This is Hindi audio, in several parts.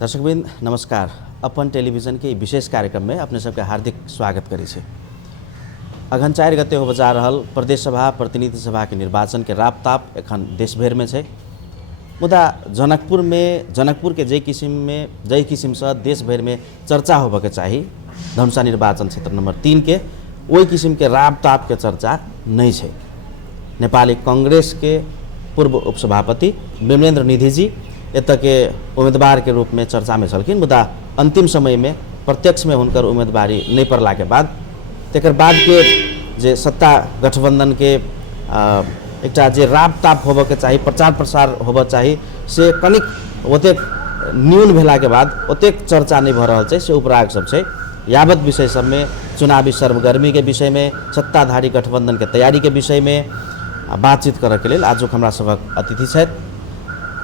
दर्शकबिन नमस्कार। अपन टेलीविजन के विशेष कार्यक्रम में अपने सबके हार्दिक स्वागत करी छे। अगहन 4 गते हो जा रहल प्रदेश सभा प्रतिनिधि सभा के निर्वाचन के रापताप एखन देश भर में छे। मुदा जनकपुर के जय किसिम से देश भर में चर्चा होबे के चाही धनुषा निर्वाचन क्षेत्र नंबर 3 के वही किसिम के रापताप के चर्चा नहीं छे। नेपाली कांग्रेस के पूर्व उपसभापति विमलेन्द्र निधि जी एत के उम्मीदवार के रूप में चर्चा में छलखिन, मुदा अंतिम समय में प्रत्यक्ष में हुनकर उम्मीदवारी नहीं पड़ला के बाद तेकर बाद के जे सत्ता गठबंधन के एकटा जे रापताप होबे के चाही प्रचार प्रसार होबे चाही से कनिक ओतेक न्यून भेला के बाद ओतेक चर्चा नहीं भ रहल छै। से उपराग सब छै यावत विषय सब में चुनावी सरगर्मी के विषय में सत्ताधारी गठबंधन के तैयारी के विषय में बातचीत करे के लेल आजुक हमरा सबक अतिथि छथि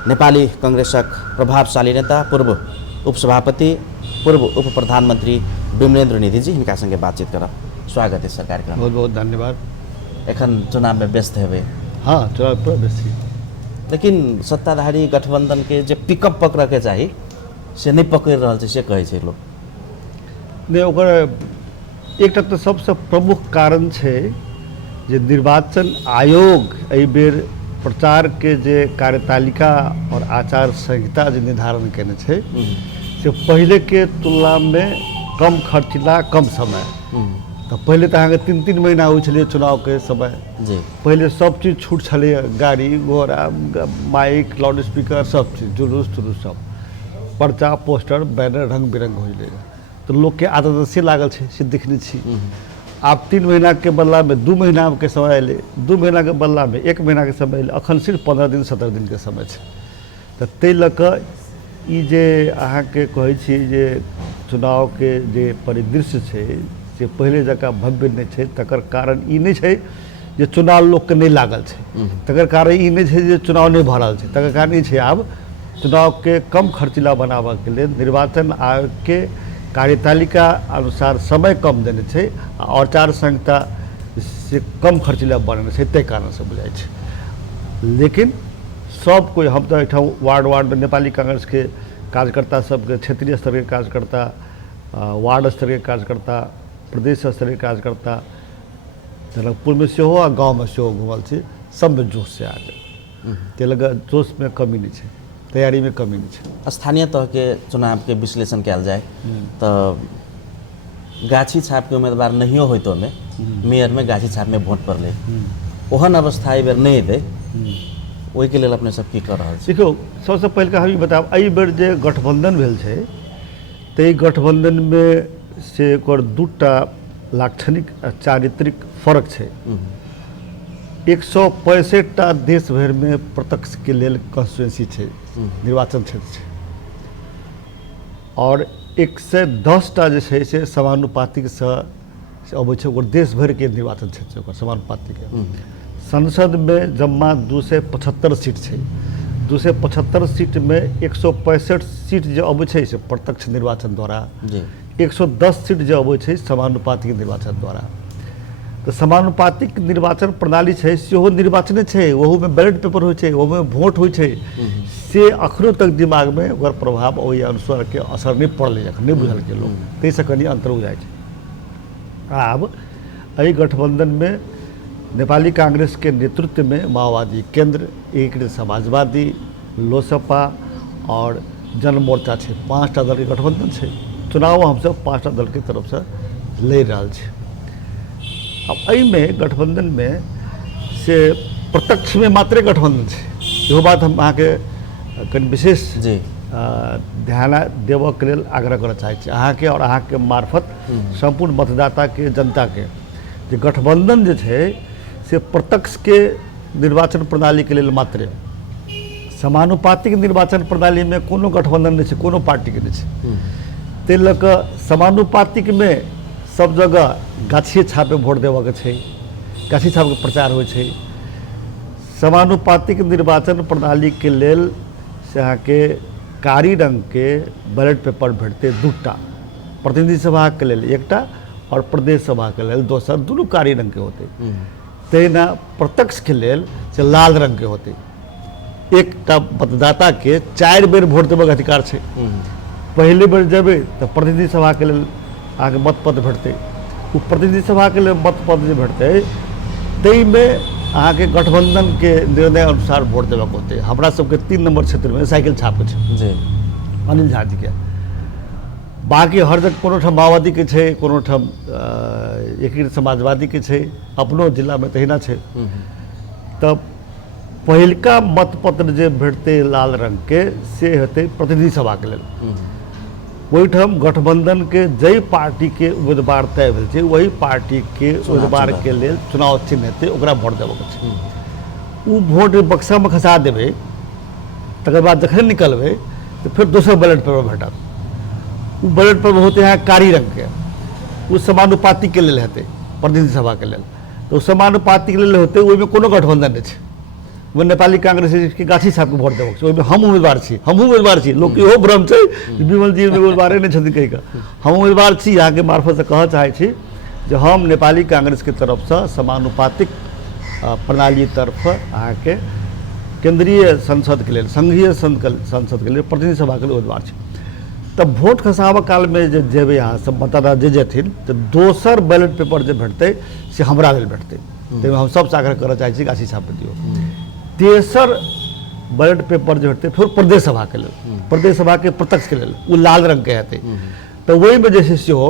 नेपाली कांग्रेसक प्रभावशाली नेता पूर्व उपसभापति पूर्व उप प्रधानमंत्री विमलेन्द्र निधि जी, हिनका संगे बातचीत करब। स्वागत है सर कार्यक्रम। बहुत बहुत धन्यवाद। एखन चुनाव में व्यस्त हेबे। हाँ, चुनाव पर व्यस्त। लेकिन सत्ताधारी गठबंधन के जे पिकअप पकड़ के चाही से नहीं पकड़ रहल छै से कहै छै लोग। नहीं, ओकर एकटा तो सबसे प्रमुख कारण छै जे निर्वाचन आयोग एहि बेर प्रचार के जे कार्यतालिका और आचार संहिता जो निर्धारण केने छे से पहले के तुलना में कम खर्चीला कम समय। तो पहले तो अहाँ 3-3 महीना हो छे चुनाव के समय जी। पहले सब चीज छूट छे, गाड़ी घोड़ा माइक लाउड स्पीकर सब चीज जुलूस तुलूस सब पर्चा पोस्टर बैनर रंग बिरंग हो जाए। तो लोग के आदत से लागल छे से देखने छी। आप 3 महीना के बदला में 2 महीना के समय अले, 2 महीना के बदला में 1 महीना के समय अले, अखन सिर्फ 15 दिन 17 दिन के समय छे। तो तै लक ई जे अहाँ के कहै छी जे चुनाव के जे परिदृश्य छे से पहले जका भव्य नहीं छे। तकर कारण ई नहीं छे जे चुनाव लोग के नहीं लागल छे, तकर कारण ई नहीं छे जे चुनाव नहीं भरल छे। तकर कारण ई छे आब चुनाव के कम खर्चीला बनाबे के लिए निर्वाचन आयोग के कार्यतालिका अनुसार समय कम देने छे और आचार संहिता से कम खर्चीला बने छे, तै कारण से बुझाई छे। लेकिन सब कोई हम तो एठाम वार्ड में नेपाली कांग्रेस के कार्यकर्ता सबके क्षेत्रीय स्तर के कार्यकर्ता, वार्ड स्तर के कार्यकर्ता, प्रदेश स्तर के कार्यकर्ता जनकपुर में सेहो आ गाँव में सेहो घूमल छे, सब में जोश से आ गए। ते लगा जोश में कमी नहीं छे, तैयारी में कमी नहीं है। स्थानीय तह के चुनाव के विश्लेषण कल जाए तो गाछी छाप के उम्मीदवार नहीं होतो में मेयर में गाछी छाप में वोट पड़े ओहन अवस्था बेर नहीं दे वही के लिए अपने सब की कर रहा। देखो, सबसे पहले का हम बताब एहि बेर जे गठबंधन भेल छे ते गठबंधन में से एकर 2टा लाक्षणिक चारित्रिक फर्क छे। 165टा देश भर में प्रत्यक्ष के लेल कॉन्स्टिट्यूएंसी छे, निर्वाचन क्षेत्र छे, और 110टा जे छे से समानुपातिक से अब छे ओकर देश भर के निर्वाचन क्षेत्र ओकर समानुपातिक है। संसद में जम्मा 275 सीट छे। 275 सीट में 165 सीट जो अब छे से प्रत्यक्ष निर्वाचन द्वारा, 110 सीट जो अब छे समानुपातिक निर्वाचन द्वारा। तो समानुपातिक निर्वाचन प्रणाली छे सेहो निर्वाचन छे, वहू में बैलेट पेपर हो छे, वहू में वोट हो छे, से अखनो तक दिमाग में ओकर प्रभाव ओहि अनुसार के असर नहीं पड़ले, नहीं बुझल के लोग तै से कनी अंतर हो जाए छे। आब एहि गठबंधन में नेपाली कांग्रेस के नेतृत्व में माओवादी केंद्र, एकीकृत समाजवादी, लोसपा और जनमोर्चा छे, 5टा दल के गठबंधन छे। चुनाव हम सब 5टा दल के तरफ से ले रहल छे। अब एहि में गठबंधन में से प्रत्यक्ष में मात्रे गठबंधन छे, इहो बात हम अहाँ के कनि विशेष ध्यान देबऽ के लेल आग्रह करऽ चाहै छी अहाँ के और अहाँ के मार्फत संपूर्ण मतदाता के जनता के जे गठबंधन जे छे से प्रत्यक्ष के निर्वाचन प्रणाली के लेल मात्रे, समानुपातिक निर्वाचन प्रणाली में कोनो गठबंधन नहीं छे, कोनो पार्टी के नहीं छे। तै लऽ कऽ समानुपातिक में सब जगह गाछिए छापे वोट देवा के छे, गाछी छाप के प्रचार हो छे। समानुपातिक निर्वाचन प्रणाली के लेल से अहाँ के कारी रंग के बैलेट पेपर भेटते 2टा, प्रतिनिधि सभा के लेल 1टा और प्रदेश सभा के लेल दोसर, दुनू कारी रंग के होते। तहिना प्रत्यक्ष के लेल से लाल रंग के होते। एक मतदाता के 4 बेर वोट देबे के अधिकार छे। पहली बेर जेबै तऽ प्रतिनिधि सभाके लेल अहाँके मत पद भेटतै। ओ प्रतिनिधि सभाके लेल मत पद जे भेटतै ताहिमे अहाँके गठबंधनके निर्णय अनुसार वोट देबऽके होतै। हमरा सबके 3 नंबर क्षेत्रमे साइकिल छापके छै जी अनिल झा जीके। बाकी हर जगह कोनो ठाम माओवादीके छै, कोनो ठाम एकीकृत समाजवादीके छै, अपनो जिलामे तहिना छै। तब पहिलका मतपत्र जे भेटतै लाल रंगके से हेतै प्रतिनिधि सभाके लेल। ओहिठाम गठबंधनके जाहि पार्टीके उम्मीदवार तय भेल छै वही पार्टीके उम्मीदवारके लेल चुनाव चिन्ह हेतै, ओकरा वोट देबऽके छै। ओ वोट बक्सामे खसा देबै, तकर बाद जखन निकलबै तऽ फिर दोसर बैलेट पेपर भेटत। ओ बैलेट पेपर होते हैं कारी रंगके, ओ समानुपातिके लेल हेतै प्रतिनिधि सभाके लेल। तऽ ओ समानुपातिके लेल होतै, ओहिमे कोनो गठबंधन नहि छै। वो नेपाली कांग्रेसके गाछी छापके वोट देबऽके छै। ओहिमे हम उम्मीदवार छी, हमहूँ उम्मीदवार छी। लोकके इहो भ्रम छै जे विमल जी उम्मीदवारे नहि छथिन कहि कऽ। हम उम्मीदवार छी। अहाँके मार्फत से कहऽ चाहै छी जे हम नेपाली कांग्रेसके तरफसँ समानुपातिक प्रणाली तरफ अहाँके केंद्रीय संसदके लेल, संघीय संसदके लेल, प्रतिनिधि सभाके लेल उम्मीदवार छी। तब वोट खसाबऽ कालमे जे जेबै अहाँ सब मतदाता जे जेथिन तऽ दोसर बैलेट पेपर जे भेटतै से हमरा लेल भेटतै। ताहिमे हम सबसँ आग्रह करऽ चाहै छी गाछी छापि दियौ। तेसर बैलेट पेपर जे हेतै फिर प्रदेश सभाके लेल, प्रदेश सभाके प्रत्यक्षके लेल ओ लाल रंगके हेतै। तऽ ओहिमे जे छै सेहो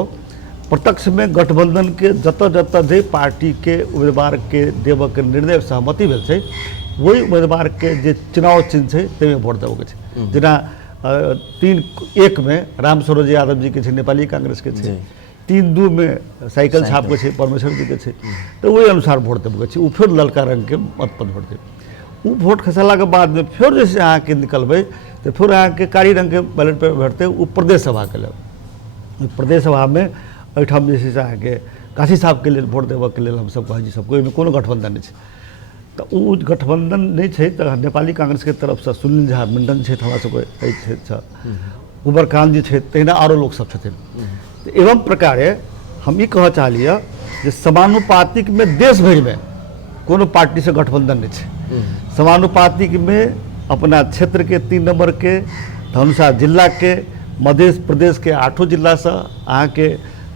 प्रत्यक्षमे गठबंधनके जतऽ जतऽ जाहि पार्टीके उम्मीदवारके देबऽके निर्णय सहमति भेल छै वही उम्मीदवारके जे चुनाव चिन्ह छै ताहिमे वोट देबऽके छै। जेना 3-1 में रामसरोज यादव जी के छै, नेपाली कांग्रेसके छै। 3-2 में साइकिल छापके छै, परमेश्वर जीके छै। तऽ ओहि अनुसार वोट देबऽके छै। ओ फिर ललका रंगके मतपद भेटतै। ओ वोट खसेलाके बादमे फिर जैसे अहाँके निकलबै तऽ फिर अहाँके कारी रंगके बैलेट पेपर भेटतै। ओ प्रदेश सभाके लेल। प्रदेश सभामे एहिठाम जे छै से अहाँके गाछी साहबके लेल वोट देबऽके लेल हमसब कहै छी सबको, ओहिमे कोनो गठबंधन नहि छै। तऽ ओ गठबंधन नहि छै तऽ नेपाली कांग्रेसके तरफसँ सुनील झा मंडन छथि, हमरा सबके छै, उमरकांत जी छथि, तहिना आरो लोकसब छथिन। तऽ एवं प्रकारे हम ई कहऽ चाहलिए जे समानुपातिकमे देश भरिमे कोनो पार्टीसँ गठबंधन नहीं है। समानुपातिक में अपना क्षेत्र के 3 नंबर के धनुषा जिला के मध्य प्रदेश के 8 जिला से अहाँ के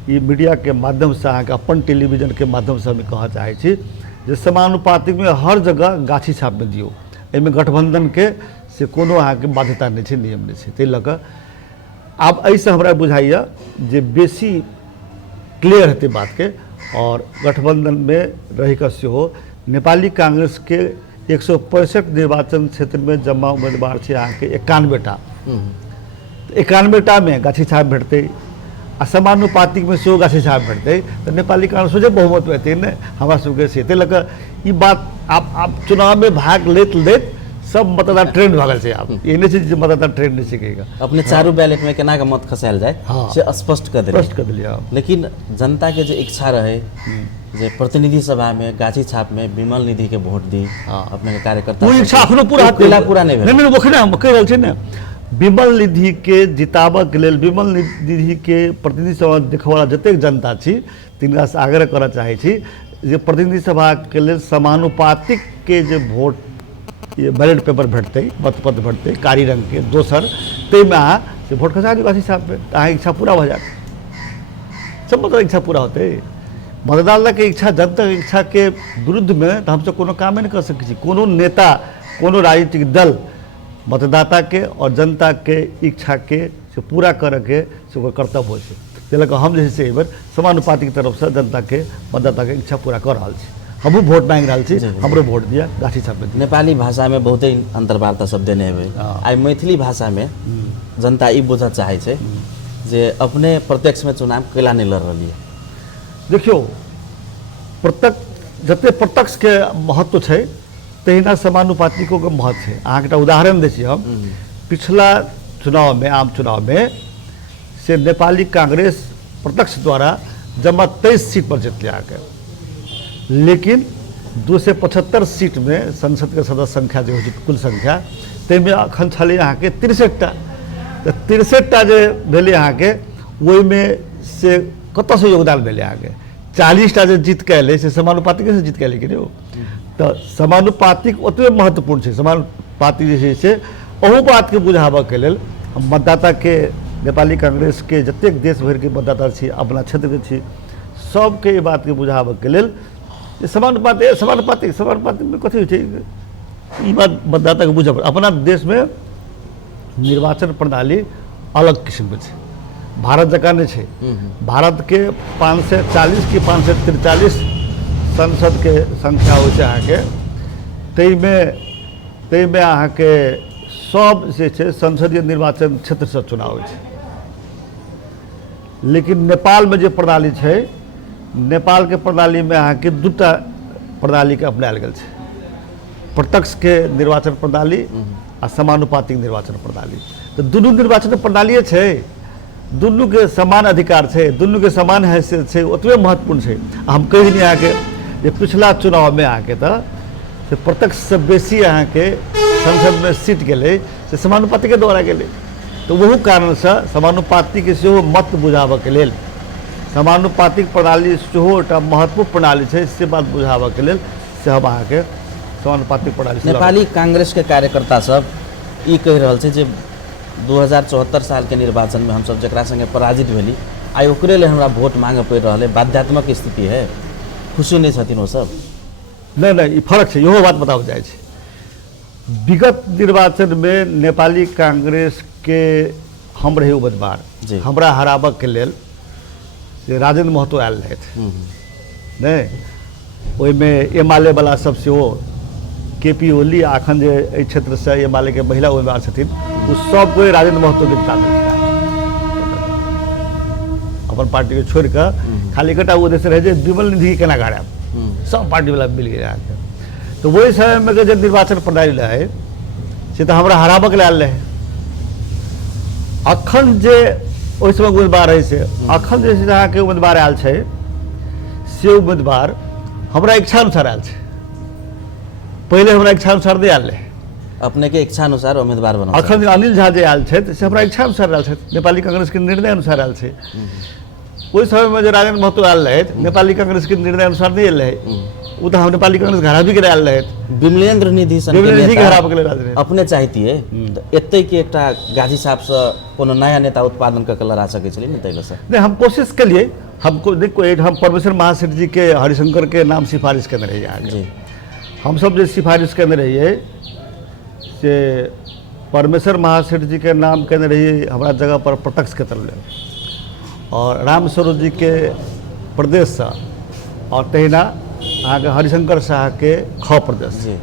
ई मीडिया के माध्यम से अहाँ के अपन टेलीविजन के माध्यम से हम कह चाहे छी जे समानुपातिक में हर जगह गाछी छाप में दियो। एहिमे गठबंधन के से कोनो अहाँ के बाध्यता नहीं है, नियम नहीं है। ताहि लऽ कऽ आब एहिसँ हमरा बुझाइए जे बेसी क्लियर हेतै बात के, और गठबंधन में रह कऽ सेहो नेपाली कांग्रेस के 165 निर्वाचन क्षेत्र में जमा उम्मीदवार छै अहाँ के 91टा। 91टा में गाछी छाप भेटतै आ समानुपातिक में सेहो गाछी छाप भेटतै तऽ नेपाली कांग्रेस सोझे बहुमत हेतै ने हमरा सबके से। ताहि लऽ कऽ ई बात आप चुनाव में भाग लेत लेत सब मतदाता ट्रेंड भऽ गेल छै। आब ई नहि छै जे मतदाता ट्रेंड नहि सिखेगा। अपने चारू बैलेट में केना के मत खसायल जाए से स्पष्ट कर देलियै। लेकिन जनता के जो इच्छा रहे जे प्रतिनिधि सभा में गाछी छाप में विमल निधि के वोट दी अपने के कार्यकर्ता, वो इच्छा अखनो पूरा नहीं भेल। नहीं ओखने हम कहि रहल छी ने, विमल निधि के जिताबक लेल विमल निधि के प्रतिनिधि सभा देखबा जतेक जनता छी तिनका से आग्रह करऽ चाहै छी जे प्रतिनिधि सभा के लेल समानुपातिक के जे वोट ये बैलेट पेपर भेटतै, मतपत्र भेटतै कारी रंग के दोसर, ताहिमे अहाँ से वोट खसा दियौ गाछी छाप पे, अहाँ इच्छा पूरा भऽ जायत। सब मतलब इच्छा पूरा होतै। मतदाता के इच्छा, जनता के इच्छा के विरुद्ध में तो हमसे कोनो कामे नहीं कर सकै छी। कोनो नेता, कोनो राजनीतिक दल मतदाता के और जनता के इच्छा के से पूरा करऽ के से ओकर कर्तव्य होइ छै। ताहि लऽ कऽ हम जे छै से एहि बेर समानुपातिक तरफ से जनता के मतदाता के इच्छा पूरा कर रहल छी। हमहूँ वोट मांगि रहल छी, हमरो वोट दिया गाछी छाप में। नेपाली भाषा में बहुते अंतर्वार्ता सब देने हेबै, आई मैथिली भाषा में जनता ई बुझऽ चाहै छै जे अपने प्रत्यक्ष में चुनाव कैला नहीं लड़ रहलिए। देखियो प्रत्यक्ष जते प्रत्यक्ष के महत्व है तहिना समानुपातिकों के महत्व है। अहाँ के उदाहरण दै छी हम, पिछला चुनाव में, आम चुनाव में से नेपाली कांग्रेस प्रत्यक्ष द्वारा जमा 23 सीट पर जीतले आके, लेकिन 275 सीट में संसद के सदस्य संख्या जो है कुल संख्या ताहिमे अखन छलै अहाँ के 63टा। तो 63टा जे भेलै अहाँ के ओहिमे से कतऽ से योगदान भेलै अहाँ के 40टा जे जीत के एलै से समानुपातिक से जीत के एलै कि नहीं। तो समानुपातिक ओतबे महत्वपूर्ण है। समानुपातिक जे छै से अहू बात के बुझाबऽ के लेल हम मतदाता के नेपाली कांग्रेस के जतेक देश भर के मतदाता छी, अपना क्षेत्र के छी, सबके ये बात के बुझावे के लेल समानुपातिक में कथी होइ छै, ई बात मतदाता के बुझे पड़े। अपना देश में निर्वाचन प्रणाली अलग किस्म के छै, भारत जकाँ नहीं छै। भारत के 540 की 543 संसद के संख्या हो छै अहाँ के, तई में अहाँ के सब जे छै संसदीय निर्वाचन क्षेत्र से चुनाव होइ छै। लेकिन नेपाल में जो प्रणाली छै, नेपाल के प्रणाली में अहाँ के दूटा प्रणाली के अपनायल गेल छै, प्रत्यक्ष के निर्वाचन प्रणाली आ समानुपातिक निर्वाचन प्रणाली। तो दुनू निर्वाचन प्रणाली छै, दुनू के समान अधिकार छै, दुनू के समान हैसियत छै, ओतबे महत्वपूर्ण छै। हम कही नहीं अहाँ के जे पिछला चुनाव में अहाँ के से प्रत्यक्ष से बेसी अहाँ के संसद में सीट गेलै से समानुपातिक के द्वारा गेलै। तो वह कारण से समानुपातिक के सेहो मत बुझावे के लेल, समानुपातिक प्रणाली सेहो एकटा महत्वपूर्ण प्रणाली छै, से बात बुझावे के लेल से हम अहाँ के समानुपातिक प्रणाली से नेपाली कांग्रेस के कार्यकर्ता सब ई कह रहल छै जे 2074 साल के निर्वाचन में हम सब जकरा संगे पराजित भेली, आइ ओकरे ले हमरा वोट मांगे पड़ि रहल है, बाध्यात्मक स्थिति है, खुशी नहीं छथिन वो सब। नहीं ई फर्क है, इहो बात बताओ जाए छै। विगत निर्वाचन में नेपाली कांग्रेस के हम रहे उम्मीदवार, हमरा हराबक के लेल से राजेंद्र महतो आयल रहथि, नहीं ओहिमे एमाले वाला सब सेहो केपी ओली अखन जे एहि क्षेत्र से एमाले के महिला उम्मीदवार छथिन, ओ सब कोई राजेंद्र महतो के जिता देलखिन अपन पार्टी के छोड़ कर, खाली एकटा उद्देश्य रहे जे विमल निधि के केना गाड़ब, सब पार्टी वाला मिल गया। तो वही समय में जब निर्वाचन प्रणाली रहे से तो हमरा हराबक ले आयल रहे। अखन जे ओहि समय उम्मीदवार है से अखन जे अहाँ के उम्मीदवार आयल छै, से उम्मीदवार हमरा इच्छा अनुसार आयल छै, पहले हमरा इच्छा अनुसार नहीं आयल रहे। अपने के इच्छा अनुसार उम्मीदवार बना अखन अनिल झा जे आयल छै से हमरा इच्छा अनुसार आयल छै, नेपाली कांग्रेस के निर्णय अनुसार आयल छै। ओहि समय में जो राजेंद्र महतो आयल रहे, नेपाली कांग्रेस के निर्णय अनुसार नहीं आयल रहे, वो तो हम नेपाली कांग्रेस घरा भी आयल रहे। विमलेन्द्र निधि अपने चाहती है एते के एकटा गाजी साहब से कोनो नया नेता उत्पादन करके लड़ा सके छलिए नहीं, तैले से नहीं हम कोशिश के लिए हमको देखो हम परमेश्वर महासेठ जी के हरिशंकर के नाम सिफारिश करने रहिए आगे। हम सब जो सिफारिश करने रहिए से परमेश्वर महासेठ जी के नाम कहने रहिए हमारा जगह पर प्रत्यक्ष के तरफ ले, और रामस्वरूप जी के प्रदेश से, और तहिना अहाँ के हरिशंकर शाह के ख प्रदेश से।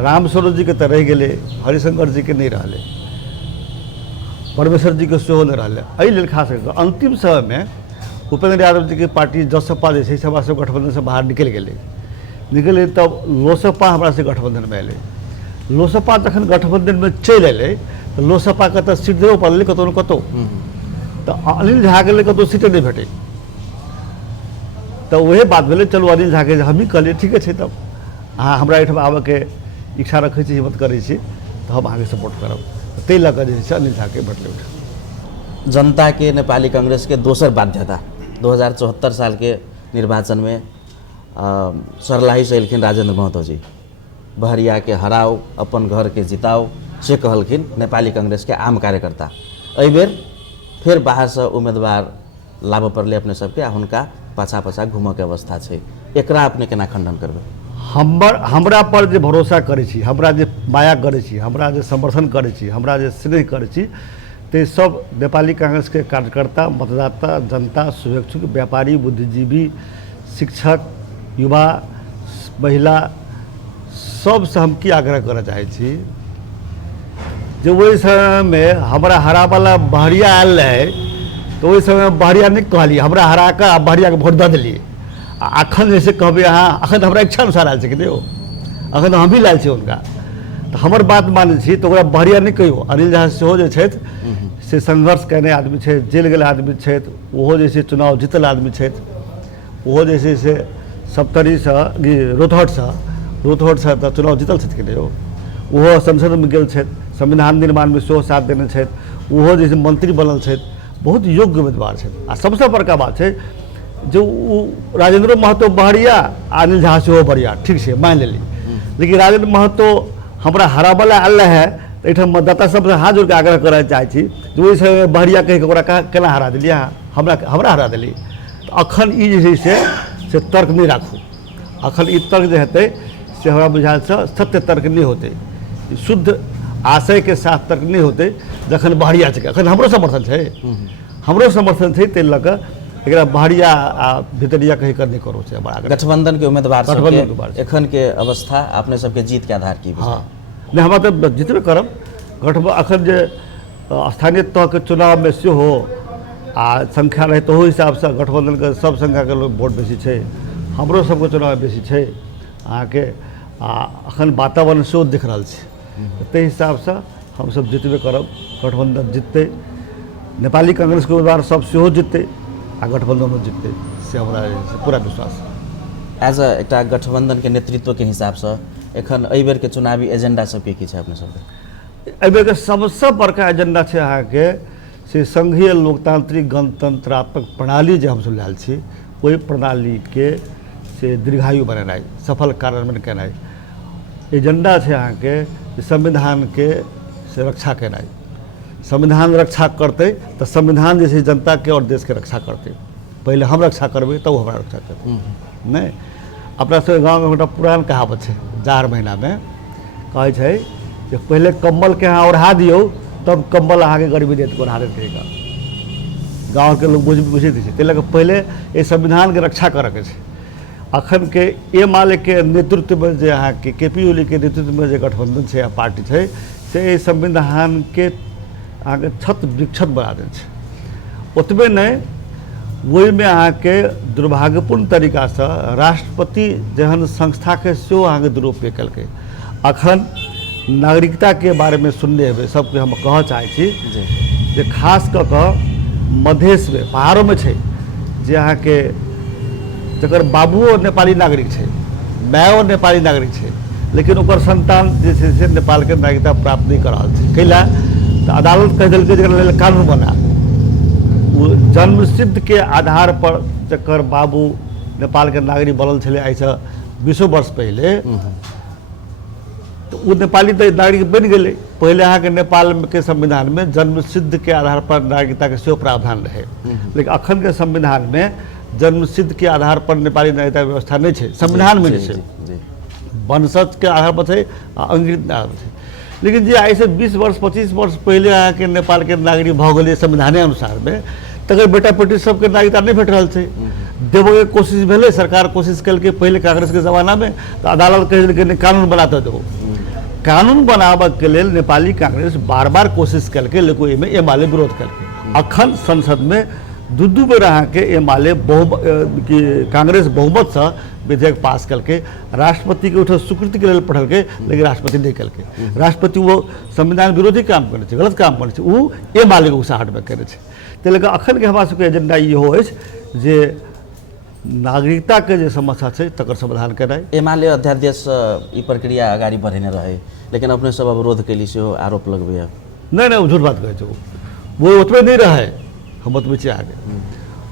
रामस्वरूप जी के तो रह गए, हरिशंकर जी के नहीं रहे, परमेश्वर जी के सेहो नहीं रहे। एहि लेल खास करके अंतिम समय में उपेंद्र यादव जी की पार्टी जसपा जे से हमरा सब गठबंधन से बाहर निकल गए, तब लोसपा हमरा से गठबंधन में अल। लोसपा जखन गठबंधन में चल अल तो लोसपा के तो सीट देव पड़ल कतौ न कतौ, तो अनिल झा के लिए कतौ सीट नहीं भेटे। तो वही बात भेले, चलो अनिल झा के हम ही कहलिए ठीक है, तब अहाँ हमरा एहिठाम आबे के इच्छा रखे छी, हिम्मत करे छी, तो हम आगे सपोर्ट करब। ताहि लऽ कऽ जे छै अनिल झा के भेटले। जनता के नेपाली कांग्रेस के दोसर बाध्यता 2074 साल के निर्वाचन में सरलाही से एलखिन राजेंद्र महतो जी, बहरिया के हराओ अपन घर के जिताओ से कहलखिन नेपाली कांग्रेस के आम कार्यकर्ता। एहि बेर फिर बाहर से उम्मीदवार लाबऽ पड़ले अपने सबके, आ हुनका पाछा पाछा घूमऽ के अवस्था छै, एकरा अपने केना खंडन करबै? हमरा पर जे भरोसा करै छी, हमरा जे माया करै छी, हमरा जे समर्थन करै छी, हमरा जे स्नेह करै छी, ते सब नेपाली कांग्रेस के कार्यकर्ता, मतदाता, जनता, शुभेच्छुक, व्यापारी, बुद्धिजीवी, शिक्षक, युवा, महिला सबसे हम की आग्रह करऽ चाहै छी जे ओहि समय में हमरा हरावाला बहरिया आयल रहे, तो ओहि समय बहरिया नहीं कहलिए, हमरा हरा कऽ आ बहरिया के वोट दऽ देलिए। अखन जैसे कहबै अहाँ, अखन हमरा इच्छा अनुसार आयल छै कि देखो, अखन हम भी लायल छी हुनका, तो हमर बात मानै छी, तो ओकरा बहरिया नहीं कहियो। अनिल झा सेहो जे छथि से संघर्ष कयने आदमी छथि, जेल गेल आदमी छथि, ओहो जे छै चुनाव जीतल आदमी छथि, ओहो जे छै से सप्तरी से रोहतहट से तऽ चुनाव जीतल छथि कि नहि, ओहो संसद में गेल छथि, संविधान निर्माण में सेहो साथ देने छथि, ओहो जे छै मंत्री बनल छथि, बहुत योग्य उम्मीदवार छथि। आ सबसे बड़का बात छै जो राजेंद्र महतो बहरिया, अनिल झा सेहो बढ़िया, ठीक छै मान लेली, लेकिन राजेंद्र महतो हमरा हरावला आयल है, तो एहिठाम मतदाता सबसे हाथ जोड़ के आग्रह करय चाहै छी जे ओहि समय बहरिया कहि के ओकरा केना हरा देलियै अहाँ, हमरा हरा देली। तऽ अखन ई जे छै से तर्क नहीं राखू। अखन ई तर्क जे हेतै से हमरा बुझायल से सत्य तर्क नहीं होतै, शुद्ध आशय के साथ तर्क नहीं होतै। जखन बहरिया छै, अखन हमरो समर्थन छै, ताहि लऽ कऽ एकरा बहरिया आ भितरिया कहि कर नहीं करो छै। बड़ा गठबंधन के उम्मीदवार सबके एखन के अवस्था अपने सबके जीत के आधार की? हाँ नहीं, हमरा तो जितबे करब। अखन जे स्थानीय तह के चुनाव में सेहो आ संख्या रहे तो हिसाब से गठबंधन के सब संख्या के लोग वोट बेसी छै, हमरो सबके चुनाव में बेसी छै अहाँके। आ अखन वातावरण सेहो दिख रहल छै, ताहि हिसाब से हम सब जितबे करब, गठबंधन जिततै, नेपाली कांग्रेस के उम्मीदवार सब सेहो जिततै आ गठबंधन जिततै, से हमरा पूरा विश्वास है। एज एकटा गठबंधन के नेतृत्व के हिसाब से एखन एहि बेर के चुनावी एजेंडा सबके की छै अपने सबके? एहि बेर के सबसे बड़का एजेंडा छै अहाँके से संघीय लोकतांत्रिक गणतंत्रात्मक प्रणाली जे हमसब लायल छी, ओहि प्रणाली के से दीर्घायु बनेनाइ, सफल कार्यान्वयन केनाइ। एजेंडा छै अहाँके संविधान के से रक्षा केनाइ। संविधान रक्षा करते तो संविधान जैसे जनता के और देश के रक्षा करते। पहले हम रक्षा करबे तब हमारा रक्षा करते। नहीं, अपना सब गाँव में गोटा पुरान कहावत है, जाड़ महीना में कहे छै जे पहले कम्बल के यहाँ ओढ़ा दियो तब कम्बल अहाँ के गर्मी देत ओढ़ा देत कहेगा। गाँव के लोग बुझे थे, पहले ये संविधान के रक्षा करे के छै। अखन के ए माले के नेतृत्व में जे अहाँ के केपी ओली के नेतृत्व में जे गठबंधन छै या पार्टी छै, से संविधान के अहाँ के छत विक्षत बना दे छै। ओतबे नहीं, वही में अहाँ के दुर्भाग्यपूर्ण तरीका से राष्ट्रपति जहन संस्था के सेहो अहाँ के दुरुपयोग कलकै। अखन नागरिकता के बारे में सुनले हेबै, सबके हम कह चाहे छी जे खास कऽ कऽ मधेश में पहाड़ों में छै जे अहाँ के जकर बाबुओ नेपाली नागरिक छै, मायो नेपाली नागरिक छै, लेकिन ओकर संतान जे छै से नेपाल के नागरिकता प्राप्त नहीं कर रहल छै। कैला तऽ अदालत कहि देलकै जेकरा लेल कानून बना, वो जन्मसिद्ध के आधार पर जकर बाबू नेपाल के नागरिक बनल छलै आइ से 20 वर्ष पहले, तो वो नेपाली तो नागरिक बन गए। पहले अहाँ के नेपाल के संविधान में जन्मसिद्ध के आधार पर नागरिकता के सेहो प्रावधान रहे, लेकिन अखन के संविधान में जन्मसिद्ध के आधार पर नेपाली नागरिकता व्यवस्था नहीं है, संविधान में नहीं है। वंशज के आधार पर है, अंग्रेज आधार पर है। लेकिन जे आई से 20 वर्ष 25 वर्ष पहले अहाँ के नेपाल के नागरिक भ गए संविधाने अनुसार में, तकर बेटा बेटी सबके नागरिकता नहीं भेट रहा है। देवो के कोशिश भेले, सरकार कोशिश कल पहले कांग्रेस के जमाना में, तो अदालत कह दिल्ली कानून बनाते देवो। कानून बनाबे के लिए नेपाली कांग्रेस बार बार कोशिश कलके, लेकिन एमे एमाले विरोध कलके। अखन संसद में दू बेर अहाँ के एमाले कांग्रेस बहुमत से विधेयक पास करके राष्ट्रपति के उठा स्वीकृति के लिए पठलके, लेकिन राष्ट्रपति नहीं करके। राष्ट्रपति वो संविधान विरोधी काम करे, गलत काम करे, वो एमाले के उकसाहट में करे। तो लेकिन अखन के हमारा सबके एजेंडा इहो अछि जे नागरिकता के जे समस्या है तकर समाधान कराए। एमाले अध्यादेश ई प्रक्रिया अगाडि बढ़ेने रहे, लेकिन अपने सब अवरोध कैली सेहो आरोप लगबे। नहीं नहीं, झूठ बात कहे, वो उतबे नहीं रहे, हम ओतबे छै आगे।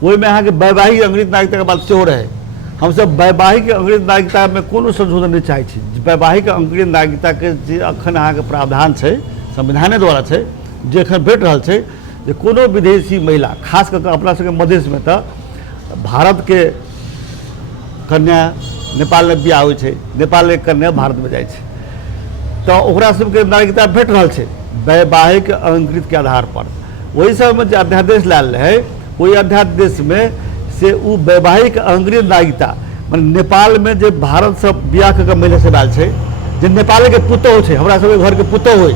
वही में अहाँ के वैवाहिक अंग्रेज नागरिकता के बात सेहो रहे। हम सब वैवाहिक अंग्रेज नागरिकता में कोनो संशोधन नहीं चाहे छी। वैवाहिक अंग्रेज नागरिकता के जे अखन अहाँ के प्रावधान छै संविधाने द्वारा छै, जे अखन भेट रहल छै, जे कोनो विदेशी महिला खास करके अपना सबके मधेश में तो भारत के कन्या नेपाल में बियाह होइ छै, नेपाल के कन्या भारत में जाइ छै, तो ओकरा सबके नागरिकता भेट रहल छै वैवाहिक अंग्रेज के आधार पर। वही सब में जो अध्यादेश लायल है, वही अध्यादेश में से वो वैवाहिक अंग्रेज नागरिकता मान नेपाल में जो भारत से बियाह करके महिला सब आयल छै, जो नेपाल के पुतौह छै, हमरा सबके घर के पुतौह होइ,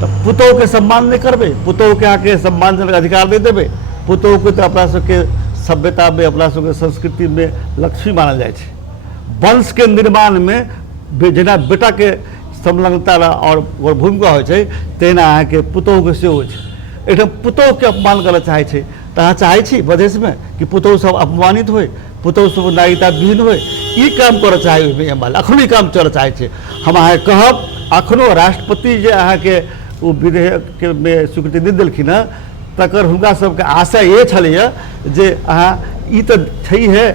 तो पुतौह के सम्मान नहीं करबे, पुतौह के आके सम्मानजनक अधिकार नहीं देबे। पुतौह के तो अपना सबके सभ्यता में, अपना सबके संस्कृति में लक्ष्मी मानल जाए छै। वंश के निर्माण में जेना बेटा के संलग्नता और भूमिका होइ छै, तेना अहाँ के पुतौह के सेहो होइ छै। एहिठाम पुतौह के अपमान करऽ चाहे छै, तो अहाँ चाहे छी मधेश में कि पुतौह सब अपमानित होय, पुतौह सब नागरिकता विहीन होय, ई काम करऽ चाहे ओहिमे एमाले अखनो ई काम करऽ चाहे छै। हम अहाँ कहब अखनो राष्ट्रपति जे अहाँ के ओ विधेयक के में स्वीकृति नहीं देलखिन हँ, तकर हुनका सबके आशा ये छलैया जे अहाँ ई तऽ छै है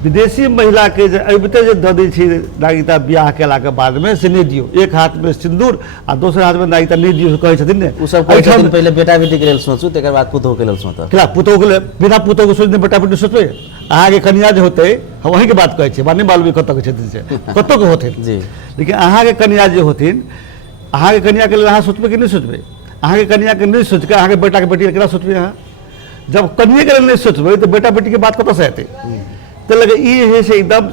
विदेशी महिला के जे अबिते जे दऽ दै छी नागरिकता बियाह केला के बाद में से नहीं दियो, एक हाथ में सिंदूर आ दोसर हाथ में नागरिकता नहीं दियो कहै छथिन ने। उ सब कहै छथिन पहिले बेटा बेटी के लेल सोचू, तकर बाद पुतोह के लेल सोचू। क्या पुतोह के लेल, बिना पुतोह के सोचने बेटा बेटी सोचबे? अहाँ के कन्या जे होते, हम वही के बात कहै छी, माने मालूम कतौ के छथिन से कतौ के होथिन जी। लेकिन अहाँ के कन्या जे होथिन, अहाँ के कन्या के लेल अहाँ सोचबे कि नहीं सोचबे? अहाँ के कन्या के नहीं सोच के अहाँ के बेटा के बेटी के केना सोचबे? अहाँ जब कन्या के लेल नहीं सोचबे तो बेटा बेटी के बात कतौ से हेतै? तो लगे ये है से एकदम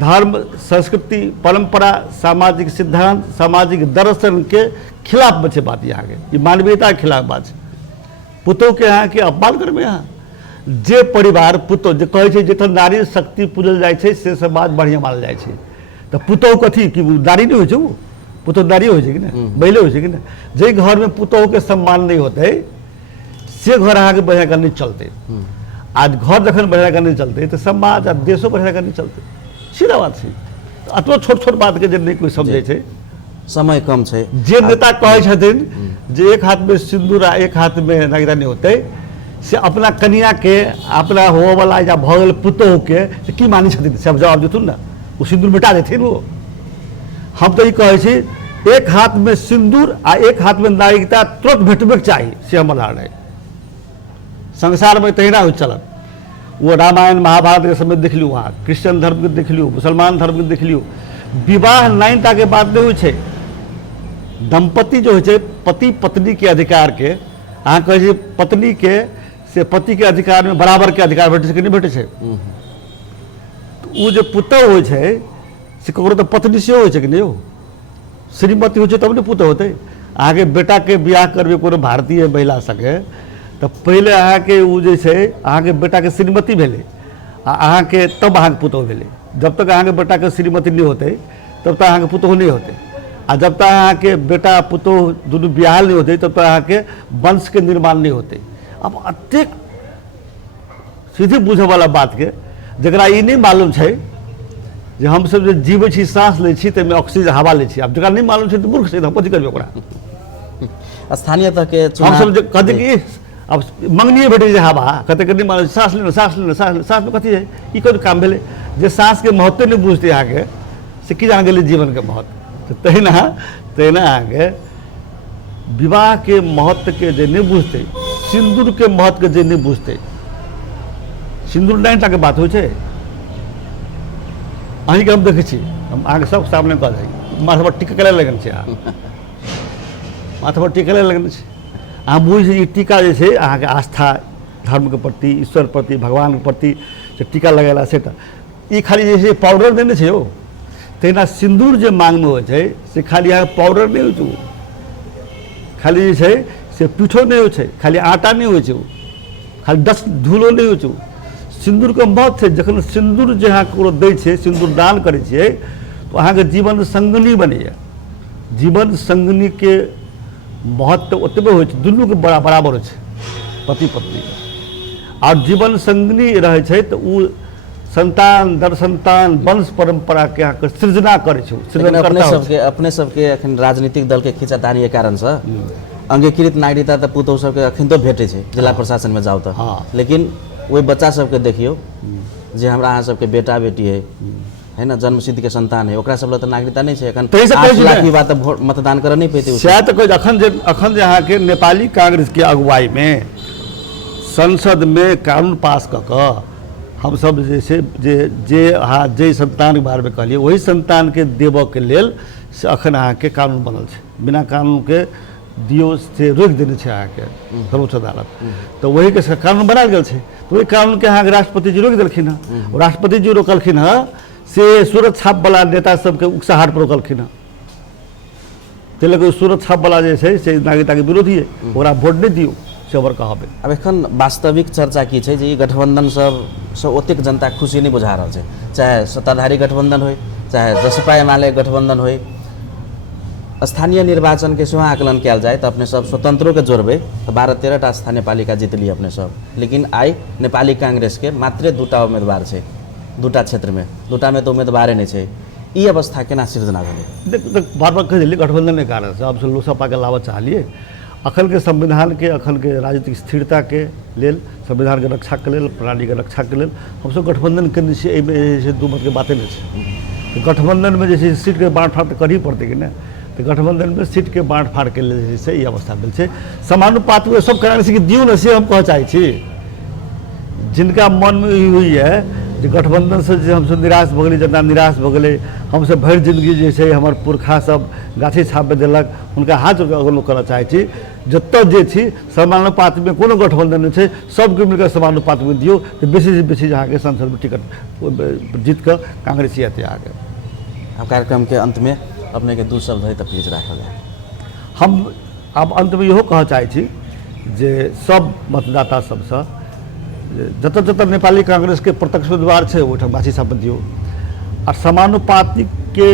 धर्म, संस्कृति, परंपरा, सामाजिक सिद्धांत, सामाजिक दर्शन के खिलाफ बचे बात यहाँ के, ये मानवीयता के खिलाफ बात है। पुतोह के यहाँ के अपमान करबे? यहाँ जे परिवार पुतोह जे कहै छै जतऽ नारी शक्ति पूजल जाइ छै से समाज बढ़िया मानल जाइ छै, तो पुतोह कथी कि नारी नहीं होइ छै? वो पुतोह नारी होइ छै कि नहीं, महिला होइ छै कि नहीं? जे घर में पुतोह के सम्मान नहीं होते से घर अहाँ के बढ़िया कर नहीं चलते। आज घर जखन बढ़िया कर नहीं चलते तो समाज आ देशों बढ़िया कर नहीं चलते, सीधा बात छै। अतबो छोट छोट बात के जे नहीं कोई समझे छै, समय कम छै। जे नेता कहै छथिन जे एक हाथ में सिंदूर आ एक हाथ में नागरिकता नहीं होते, से अपना कन्या के, अपना हो वाला या भऽ गेल पुतोह के से की मानै छथिन से जवाब देथुन ना, वो सिंदूर मिटा देथिन। वो हम तो ई कहै छी एक हाथ में सिंदूर आ एक हाथ में नागरिकता तुरंत भेटबे के चाही, से हमर धारणा है। संसार में तहिना हो चलत। वो रामायण महाभारत के समय देख लियो, वहाँ क्रिश्चियन धर्म के देख लियो, मुसलमान धर्म के देख लियो, विवाह नाइनता के बाद नहीं होइ छै। दंपति जो होइ छै पति पत्नी के अधिकार के, अहाँ कहै छै पत्नी के से पति के अधिकार में बराबर के अधिकार भेटै छै कि नहीं भेटै छै? तो जे पुतोह होइ छै से ककरो तो पत्नी से होइ छै कि नहीं? हो श्रीमती होइ छै तब ने पुतोह होतै। अहाँ के बेटा के बियाह करबे कोनो भारतीय महिला संगे तो पहले अहाँ के उ जे छै अहाँ के बेटा के श्रीमती भेले, आ अहाँ के तब अहाँ के पुतोह भेले। जब तक अहाँ के बेटा के श्रीमती नहीं होते तब तक अहाँ के पुतोह नहीं होते, आ जब तक अहाँ के बेटा पुतोह दोनों बियाह नहीं होते तब तक अहाँ के वंश के निर्माण नहीं होते। अब अतेक सीधे बुझे वाला बात के जकरा ई नहीं मालूम छै जे हम सब जे जीवे छी, सांस ले छी, तमे ऑक्सीजन हवा ले छी, अब जकरा नहीं मालूम छै तो मूर्ख छै, हम कथी करबे ओकरा? स्थानीय तक के हम सब जे कहते कि अब मंगनिए भेटे हवा, कहते कि नहीं मालूम सांस लेना, सांस लेना, सांस लेना, सांस में कथी है? ई कोन काम भेले जे सांस के महत्व नहीं बुझते अहाँ के, से की जान गेले जीवन के महत्व। तो तहिना अहाँ के विवाह के महत्व के जे नहीं बुझते, सिंदूर के महत्व के जे नहीं बुझते, सिंदूर नाइनटा के बात हो छै। अहीं के हम देखे छी, हम अहाँ के सब सामने कह दै माथा पर टीका करे लगन छै, माथा पर टीका करे लगन छै। अहाँ बुझ ई टीका जे छै अहाँ के आस्था धर्म के प्रति, ईश्वर प्रति, भगवान के प्रति से टीका लगेला से ई खाली जे छै पाउडर देने छै। हो तहिना सिंदूर जे मांग में होइ छै से खाली अहाँ पाउडर नहीं होइ छै, खाली जे छै से पीठो नहीं होइ छै, खाली आटा नहीं होइ छै, खाली दस धूलो नहीं होइ छै। सिंदूर के महत्व छै। जखन सिंदूर जे अहाँ ककरो दै छै, सिंदूर दान करै छियै, तो अहाँ के जीवन संगनी बनैया। जीवन संगनी के महत्व ओतबे होइ छै, दुनू के बराबर होइ छै, पति पत्नी के। और जीवन संगनी रहै छै तो उ संतान दर संतान वंश परंपरा के अहाँ के सृजना करे छै, सृजन करता है। अपने सबके अखन राजनीतिक दल के खींचातानी के कारण से अंगीकृत नागरिकता तो पुतोह सबके अखन तो भेटे छै जिला प्रशासन में जाओ तो, लेकिन वही बच्चा सबके देखियो जे हमरा अहाँ सबके बेटा बेटी है ना, जन्मसिद्ध के संतान है, ओकरा सब ल त नागरिकता नहीं छै। अखन 8 लाख की बात मतदान कर नहीं पेते। शायद तो अखन जे अहाँ के नेपाली कांग्रेस के अगुवाई में संसद में कानून पास क हम सब जे संतान के बारे में कहलिए वही संतान के देव के लेल से अखन अहाँ के कानून बनल छै। बिना कानून के दियो से रोक देने छै अहाँ के सर्वोच्च अदालत, तो वही के कानून बनाल गेल छै। तो वही कानून के अहाँ के राष्ट्रपति जी रोक देलखिन हँ। राष्ट्रपति जी रोकलखिन हँ से सूरत छाप वाला नेता सबके उकसाहट पर रोकलखिन हँ। ताहि लऽ सूरत छाप वाला जे छै से नागरिकता के विरोधी है, ओकरा वोट नहीं दियो से ओकर कहबे। अब एखन वास्तविक चर्चा की छै जे ई गठबंधन सब ओतेक जनता खुशी नहीं बुझा रहल छै, चाहे सत्ताधारी गठबंधन होय चाहे जसपा एमाले गठबंधन होय। स्थानीय निर्वाचन के सेहो आकलन कयल जाए तो अपने सब स्वतंत्रों के जोड़बे तो 12-13 टा स्थानीय पालिका जीतली अपने सब, लेकिन आई नेपाली कांग्रेस के मात्र 2 टा उम्मीदवार छै, 2 टा क्षेत्र में, 2 टा में तो उम्मीदवारे नहीं छै। ई अवस्था केना सृजना भेलै? देख बार बार कह दिल्ली गठबंधन के कारण से अब से लोसपा के लावत चाहलिए, अखन के संविधान के, अखन के राजनीतिक स्थिरता के लेल, संविधान के रक्षा के लेल, प्रणाली के रक्षा के लेल हमसब गठबंधन करने छियै। एहिमे जे छै दू मत के बाते नहीं छै। तो गठबंधन में जे छै सीट के बाँट फाँट करही पड़तै कि नहीं। तो गठबंधन में सीट के बाँट फाँट के लेल जे छै ई अवस्था भेल छै। समानुपात में सब कांग्रेस के दियौ न, से हम कह चाहै छी। जिनका मन में ई हुई है जे गठबंधन से जे हमसब निराश भ गेली, जनता निराश भ गेलै, हमसब भरि जिंदगी जे छै हमर पुरखा सब गाछी छापे देलक, हुनका हाथ अवलोकन करऽ चाहै छी। जतऽ जे छी समानुपात में कोनो गठबंधन नहीं छै, सबके मिलकर समानुपात में दियौ, तो बेसी से बेसी अहाँके संसद में टिकट जीत कर कांग्रेस आते आगे। अब कार्यक्रम के अंत में अपने के दू शब्द है तो प्लीज राखल जाए। हम अब अंत में इहो कहऽ चाहै छी जे सब मतदाता सबसँ जतऽ जतऽ नेपाली कांग्रेस के प्रत्यक्ष उम्मीदवार छै ओहिठाम गाछी छापे दियौ। और समानुपातिक के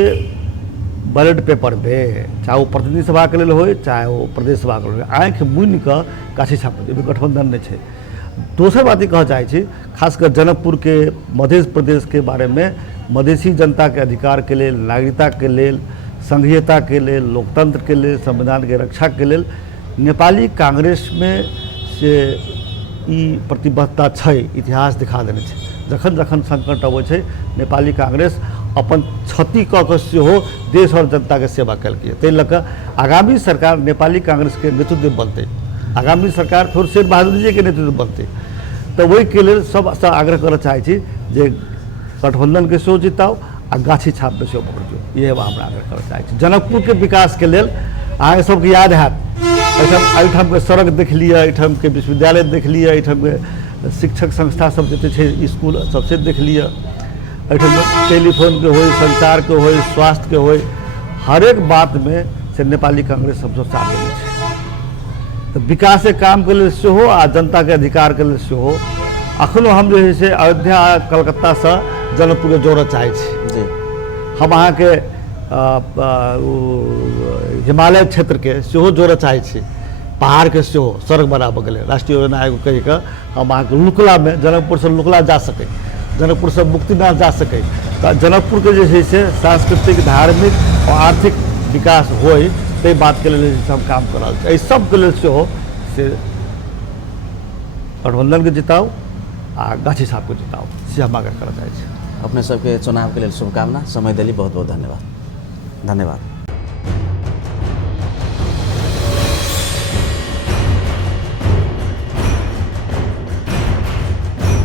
बैलेट पेपर में, चाहे वो प्रतिनिधि सभा के लेल हो, चाहे वो प्रदेश सभा के लेल, आँखि मुनि कऽ गाछी छापे दियौ, गठबंधन नहीं छै। दोसर बात ई कहऽ चाहै छी, खासकर जनकपुर के मध्य प्रदेश के बारे में, मधेसी जनता के अधिकार के लेल, नागरिकता के लेल, संघीयता के लेल, लोकतंत्र के लेल, संविधान के रक्षा के लेल नेपाली कांग्रेस में से ई प्रतिबद्धता छै, इतिहास दिखा देने छै। जखन जखन संकट अबै छै नेपाली कांग्रेस अपन क्षति कऽ कऽ सेहो देश और जनता के सेवा केलकै। ताहि लऽ कऽ आगामी सरकार नेपाली कांग्रेस के नेतृत्व बनतै, आगामी सरकार फिर शेर बहादुर जी के नेतृत्व बनतै। तो वही के लेल सबसँ आग्रह करऽ चाहै छी जे गठबंधन के सेहो जिताउ आ गाछी छाप में सेहो पकड़ियौ, ये हमरा आग्रह करऽ चाहै छी। जनकपुर के विकास के लेल अहाँके सबके याद हैत, एहिठाम के सड़क देख लिअ, एहिठाम के विश्वविद्यालय देख लिअ, एहिठाम के शिक्षक संस्था सब जते छै, स्कूल सबसे देख लिअ, एहिठाम टेलीफोन के होय, संचार के होय, स्वास्थ्य के होय, हर एक बात में से नेपाली कांग्रेस सबसँ साथ देने छै। तो विकास के काम के लेल सेहो आ जनता के अधिकार के लेल सेहो अखनो हम जे है से अयोध्या कलकत्ता से जनकपुर के जोड़ऽ चाहै छी जी। हम अहाँके हिमालय क्षेत्र के सेहो जोड़ऽ चाहै छी, पहाड़ के सेहो सड़क बनाबऽ गेलै, राष्ट्रीय योजना आयोग कहि कऽ हम अहाँके लुकला में, जनकपुर से लुकला जा सकै, जनकपुर से मुक्तिनाथ जा सकै। तऽ जनकपुर के जे छै से सांस्कृतिक, धार्मिक और आर्थिक विकास होय, ताहि बात के लेल हम काम कर रहल छी। एहि सब के लेल सेहो से गठबंधन के जिताउ आ गाछी छाप के जिताउ, से हम आग्रह करऽ चाहै छी। अपने सबके चुनाव के लिए शुभकामना। समय दिली बहुत बहुत धन्यवाद। धन्यवाद।